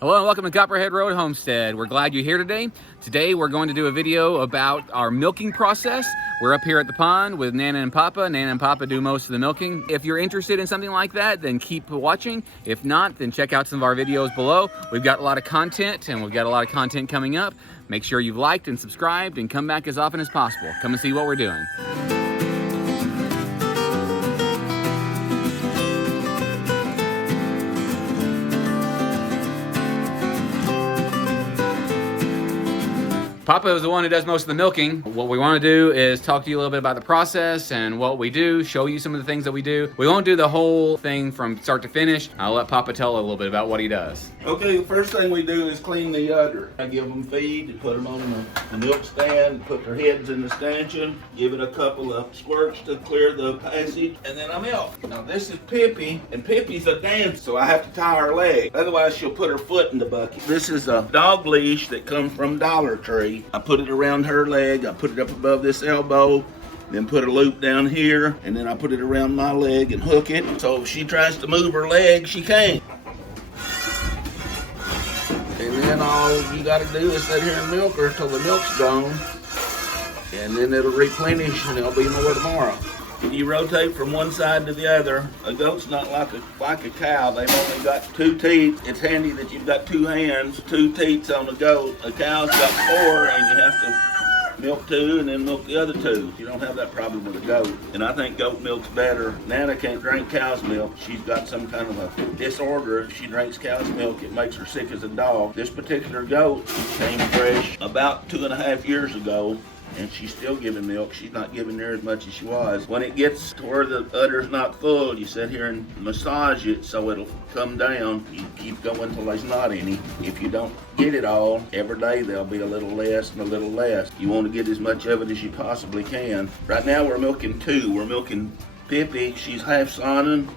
Hello and welcome to Copperhead Road Homestead. We're glad you're here today. Today we're going to do a video about our milking process. We're up here at the pond with Nana and Papa. Nana and Papa do most of the milking. If you're interested in something like that, then keep watching. If not, then check out some of our videos below. We've got a lot of content and we've got a lot of content coming up. Make sure you've liked and subscribed and come back as often as possible. Come and see what we're doing. Papa is the one who does most of the milking. What we want to do is talk to you a little bit about the process and what we do, show you some of the things that we do. We won't do the whole thing from start to finish. I'll let Papa tell a little bit about what he does. Okay, the first thing we do is clean the udder. I give them feed, put them on the milk stand, put their heads in the stanchion, give it a couple of squirts to clear the passage, and then I milk. Now this is Pippi, and Pippi's a dancer, so I have to tie her leg. Otherwise she'll put her foot in the bucket. This is a dog leash that comes from Dollar Tree. I put it around her leg, I put it up above this elbow, then put a loop down here, and then I put it around my leg and hook it. So if she tries to move her leg, she can't. And then all you gotta do is sit here and milk her till the milk's gone. And then it'll replenish and there'll be more tomorrow. When you rotate from one side to the other, a goat's not like a cow. They've only got two teeth. It's handy that you've got two hands, two teats on a goat. A cow's got four, and you have to milk two and then milk the other two. You don't have that problem with a goat. And I think goat milk's better. Nana can't drink cow's milk. She's got some kind of a disorder. If she drinks cow's milk, it makes her sick as a dog. This particular goat came fresh about 2.5 years ago. And she's still giving milk. She's not giving near as much as she was. When it gets to where the udder's not full, you sit here and massage it so it'll come down. You keep going till there's not any. If you don't get it all, every day there'll be a little less and a little less. You want to get as much of it as you possibly can. Right now we're milking two. We're milking Pippi. She's half Saanen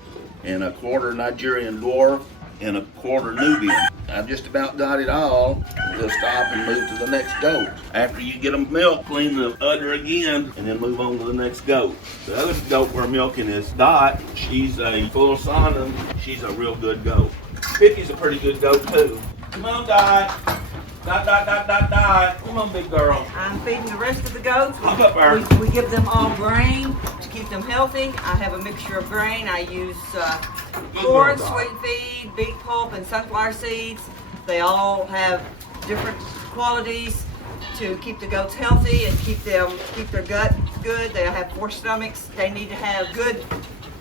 and a quarter Nigerian dwarf and a quarter Nubian. I've just about got it all. We'll stop and move to the next goat. After you get them milked, clean the udder again, and then move on to the next goat. The other goat we're milking is Dot. She's a full Saanen. She's a real good goat. Pippi's a pretty good goat too. Come on, Dot. Dot, dot, dot, dot, dot. Come on, big girl. I'm feeding the rest of the goats. We give them all grain to keep them healthy. I have a mixture of grain. I use corn, sweet feed, beet pulp, and sunflower seeds. They all have different qualities to keep the goats healthy and keep their gut good. They have 4 stomachs. They need to have good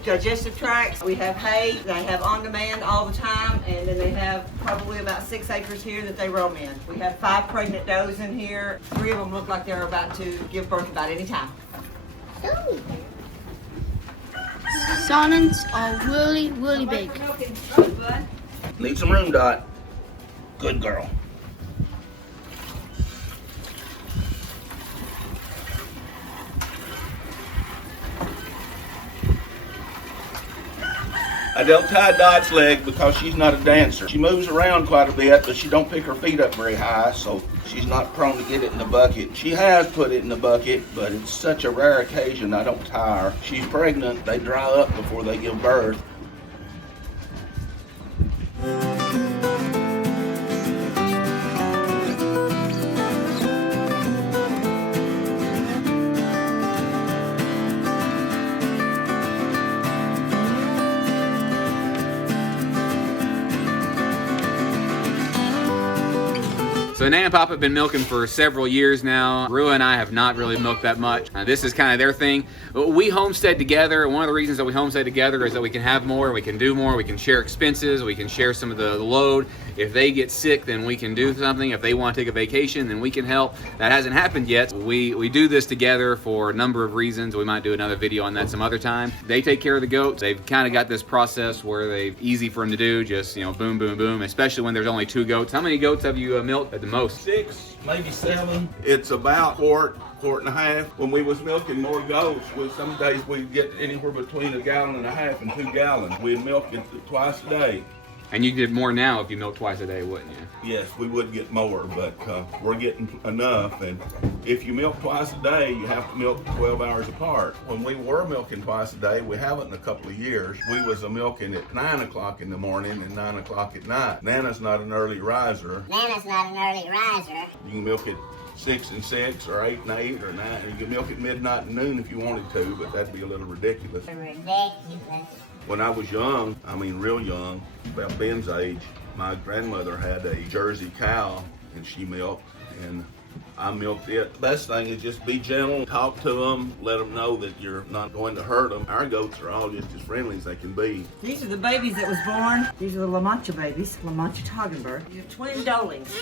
digestive tracts. We have hay. They have on demand all the time, and then they have probably about 6 acres here that they roam in. We have 5 pregnant does in here. 3 of them look like they're about to give birth about any time. Saanens are really big. Need some room, Dot. Good girl. I don't tie Dot's leg because she's not a dancer. She moves around quite a bit, but she don't pick her feet up very high, so she's not prone to get it in the bucket. She has put it in the bucket, but it's such a rare occasion I don't tie her. She's pregnant. They dry up before they give birth. So Nana and Papa have been milking for several years now. Rua and I have not really milked that much. This is kind of their thing. We homestead together. One of the reasons that we homestead together is that we can have more, we can do more, we can share expenses, we can share some of the load. If they get sick, then we can do something. If they want to take a vacation, then we can help. That hasn't happened yet. We do this together for a number of reasons. We might do another video on that some other time. They take care of the goats. They've kind of got this process where they're easy for them to do, just, you know, boom, boom, boom, especially when there's only 2 goats. How many goats have you milked at the most? 6, maybe 7. It's about quart and a half. When we was milking more goats, some days we'd get anywhere between 1.5 gallons and 2 gallons. We'd milk it twice a day. And you get more now if you milk twice a day, wouldn't you? Yes, we would get more, but we're getting enough. And if you milk twice a day, you have to milk 12 hours apart. When we were milking twice a day, we haven't in a couple of years. We was milking at 9 o'clock in the morning and 9 o'clock at night. Nana's not an early riser. Nana's not an early riser. You can milk at 6 and 6 or 8 and 8 or 9. You can milk at midnight and noon if you wanted to, but that'd be a little ridiculous. Ridiculous. When I was young, I mean real young, about Ben's age, my grandmother had a Jersey cow and she milked, and I milked it. The best thing is just be gentle, talk to them, let them know that you're not going to hurt them. Our goats are all just as friendly as they can be. These are the babies that was born. These are the La Mancha babies, La Mancha Toggenburg. These are twin dolings.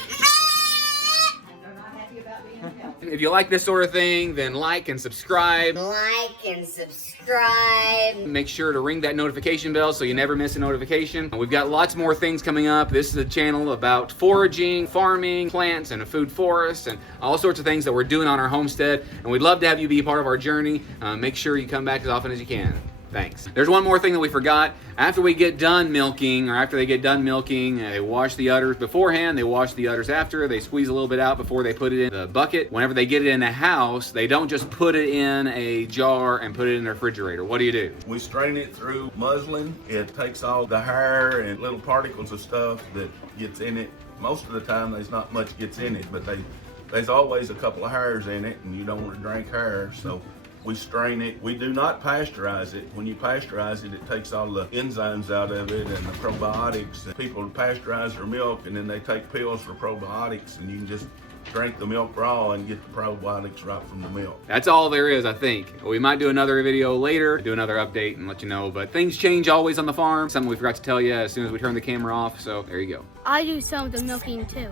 They're not happy about being healthy. If you like this sort of thing, then like and subscribe. Like and subscribe. Make sure to ring that notification bell so you never miss a notification. We've got lots more things coming up. This is a channel about foraging, farming, plants, and a food forest, and all sorts of things that we're doing on our homestead. And we'd love to have you be a part of our journey. Make sure you come back as often as you can. Thanks. There's one more thing that we forgot. After we get done milking, or after they get done milking, they wash the udders beforehand, they wash the udders after, they squeeze a little bit out before they put it in the bucket. Whenever they get it in the house, they don't just put it in a jar and put it in the refrigerator. What do? We strain it through muslin. It takes all the hair and little particles of stuff that gets in it. Most of the time there's not much gets in it, but there's always a couple of hairs in it, and you don't want to drink hair, so we strain it. We do not pasteurize it. When you pasteurize it, it takes all the enzymes out of it and the probiotics. And people pasteurize their milk and then they take pills for probiotics, and you can just drink the milk raw and get the probiotics right from the milk. That's all there is, I think. We might do another video later, do another update and let you know, but things change always on the farm. Something we forgot to tell you as soon as we turn the camera off, so there you go. I do some of the milking too.